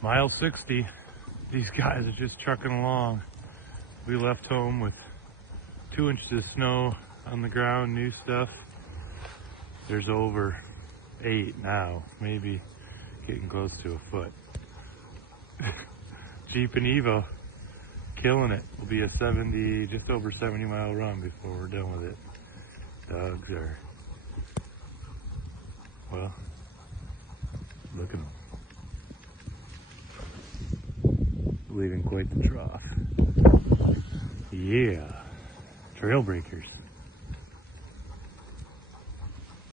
Mile 60. These guys are just trucking along. We left home with 2 inches of snow on the ground, new stuff. There's over 8 now, maybe getting close to a foot. Jeep and Evo, killing it. Will be a 70, just over 70 mile run before we're done with it. Dogs are, well, look at them. Leaving quite the trough. Yeah, trail breakers.